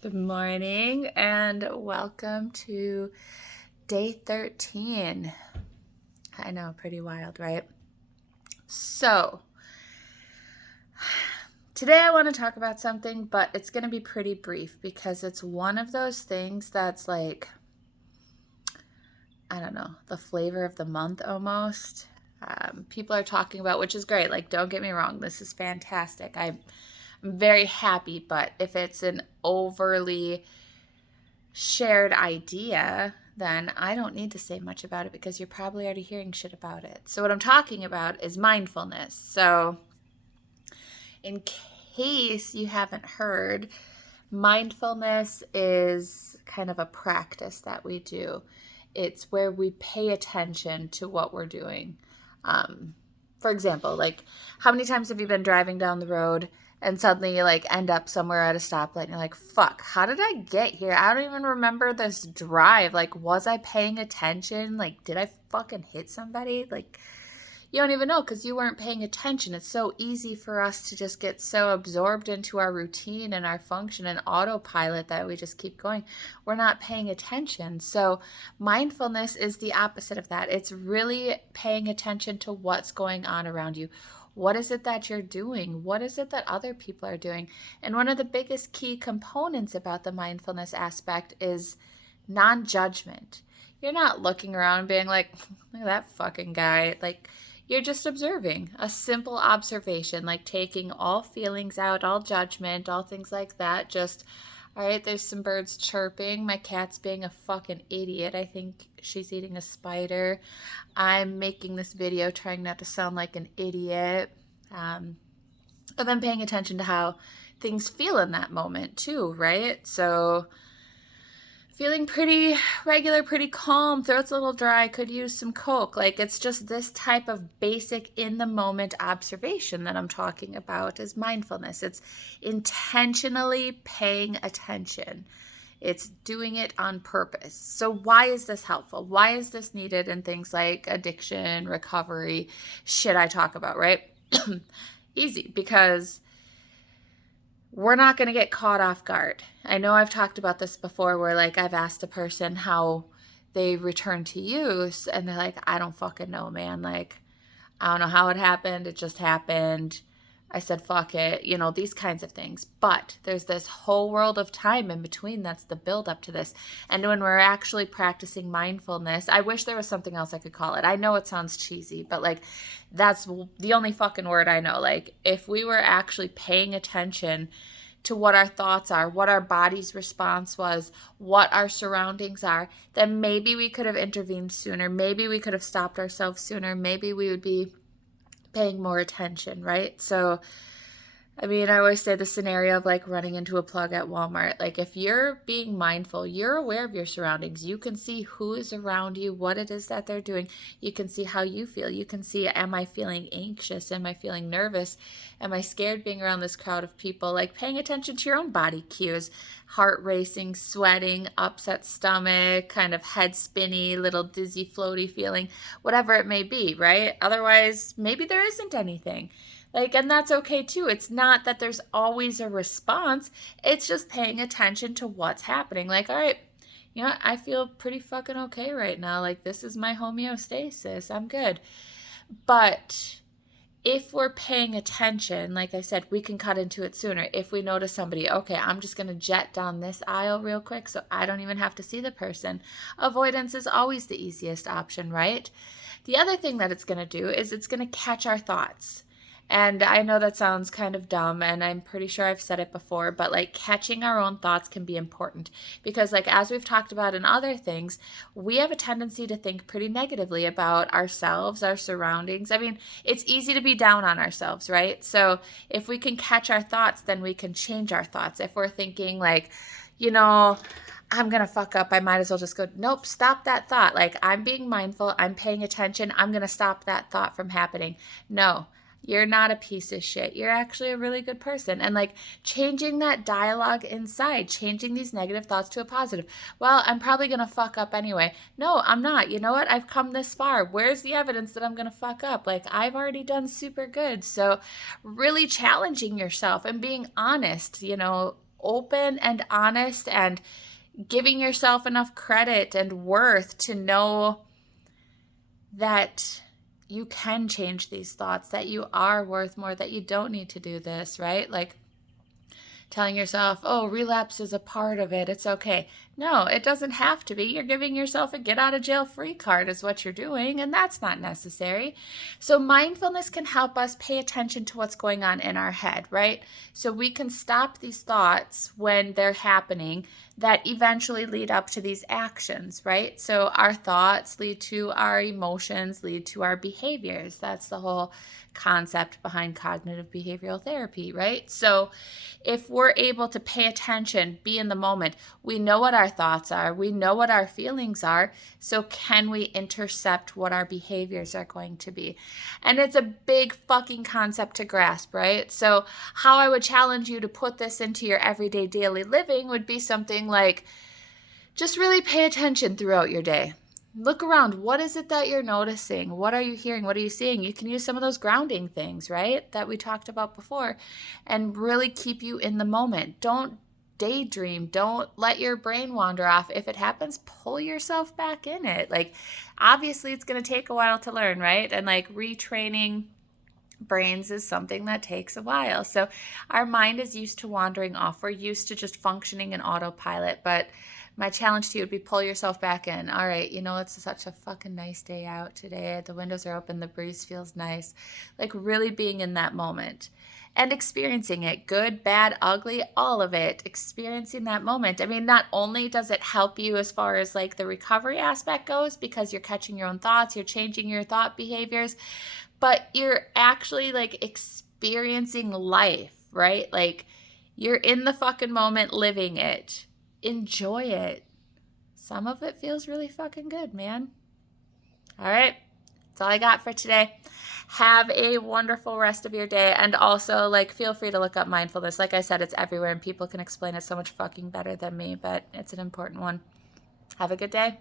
Good morning and welcome to day 13. I know, pretty wild, right? So, today I want to talk about something, but it's going to be pretty brief because it's one of those things that's like, I don't know, the flavor of the month almost. People are talking about, which is great. Like, don't get me wrong, this is fantastic. I'm very happy, but if it's an overly shared idea, then I don't need to say much about it because you're probably already hearing shit about it. So, what I'm talking about is mindfulness. So, in case you haven't heard, mindfulness is kind of a practice that we do. It's where we pay attention to what we're doing. Um, for example, like how many times have you been driving down the road and suddenly you like end up somewhere at a stoplight and you're like, fuck, how did I get here? I don't even remember this drive. Like, was I paying attention? Like, did I fucking hit somebody? Like, you don't even know because you weren't paying attention. It's so easy for us to just get so absorbed into our routine and our function and autopilot that we just keep going. We're not paying attention. So, mindfulness is the opposite of that. It's really paying attention to what's going on around you. What is it that you're doing? What is it that other people are doing? And one of the biggest key components about the mindfulness aspect is non judgment. You're not looking around and being like, look at that fucking guy. Like, you're just observing a simple observation, like taking all feelings out, all judgment, all things like that. Just, all right, there's some birds chirping. My cat's being a fucking idiot. I think she's eating a spider. I'm making this video trying not to sound like an idiot. Um, and then paying attention to how things feel in that moment, too, right? So, feeling pretty regular, pretty calm, throat's a little dry, could use some Coke. Like, it's just this type of basic in the moment observation that I'm talking about is mindfulness. It's intentionally paying attention. It's doing it on purpose. So, why is this helpful? Why is this needed in things like addiction, recovery, shit I talk about, right? Easy, because we're not going to get caught off guard. I know I've talked about this before where like I've asked a person how they return to use and they're like, I don't fucking know, man. Like, I don't know how it happened. It just happened. I said, fuck it, these kinds of things. But there's this whole world of time in between that's the build up to this. And when we're actually practicing mindfulness, I wish there was something else I could call it. I know it sounds cheesy, but like that's the only fucking word I know. Like, if we were actually paying attention to what our thoughts are, what our body's response was, what our surroundings are, then maybe we could have intervened sooner. Maybe we could have stopped ourselves sooner. Maybe we would be paying more attention, right? So, I mean, I always say the scenario of like running into a plug at Walmart. Like, if you're being mindful, you're aware of your surroundings. You can see who is around you, what it is that they're doing. You can see how you feel. You can see, am I feeling anxious? Am I feeling nervous? Am I scared being around this crowd of people? Like, paying attention to your own body cues, heart racing, sweating, upset stomach, kind of head spinny, little dizzy, floaty feeling, whatever it may be, right? Otherwise, maybe there isn't anything. Like, and that's okay too. It's not that there's always a response. It's just paying attention to what's happening. Like, all right, I feel pretty fucking okay right now. Like, this is my homeostasis. I'm good. But if we're paying attention, like I said, we can cut into it sooner. If we notice somebody, okay, I'm just going to jet down this aisle real quick so I don't even have to see the person. Avoidance is always the easiest option, right? The other thing that it's going to do is it's going to catch our thoughts. And I know that sounds kind of dumb, and I'm pretty sure I've said it before, but like catching our own thoughts can be important because, like, as we've talked about in other things, we have a tendency to think pretty negatively about ourselves, our surroundings. I mean, it's easy to be down on ourselves, right? So if we can catch our thoughts, then we can change our thoughts. If we're thinking, like, you know, I'm going to fuck up, I might as well just go, nope, stop that thought. Like, I'm being mindful, I'm paying attention, I'm going to stop that thought from happening. No, you're not a piece of shit. You're actually a really good person. And like changing that dialogue inside, changing these negative thoughts to a positive. Well, I'm probably going to fuck up anyway. No, I'm not. You know what? I've come this far. Where's the evidence that I'm going to fuck up? Like, I've already done super good. So, really challenging yourself and being honest, open and honest and giving yourself enough credit and worth to know that you can change these thoughts, that you are worth more, that you don't need to do this, right? Like telling yourself, oh, relapse is a part of it, it's okay. No, it doesn't have to be. You're giving yourself a get out of jail free card is what you're doing, and that's not necessary. So mindfulness can help us pay attention to what's going on in our head, right? So we can stop these thoughts when they're happening that eventually lead up to these actions, right? So our thoughts lead to our emotions, lead to our behaviors. That's the whole concept behind cognitive behavioral therapy, right? So if we're able to pay attention, be in the moment, we know what our thoughts are, we know what our feelings are, so can we intercept what our behaviors are going to be? And it's a big fucking concept to grasp, right? So how I would challenge you to put this into your everyday daily living would be something like, just really pay attention throughout your day. Look around. What is it that you're noticing? What are you hearing? What are you seeing? You can use some of those grounding things, right, that we talked about before, and really keep you in the moment. Don't daydream. Don't let your brain wander off. If it happens, pull yourself back in it. Like, obviously, it's going to take a while to learn, right? And like retraining brains is something that takes a while. So our mind is used to wandering off. We're used to just functioning in autopilot, but my challenge to you would be pull yourself back in. All right, it's such a fucking nice day out today. The windows are open, the breeze feels nice. Like really being in that moment and experiencing it, good, bad, ugly, all of it, experiencing that moment. I mean, not only does it help you as far as like the recovery aspect goes, because you're catching your own thoughts, you're changing your thought behaviors, but you're actually like experiencing life, right? Like you're in the fucking moment living it. Enjoy it. Some of it feels really fucking good, man. All right. That's all I got for today. Have a wonderful rest of your day. And also, like, feel free to look up mindfulness. Like I said, it's everywhere and people can explain it so much fucking better than me, but it's an important one. Have a good day.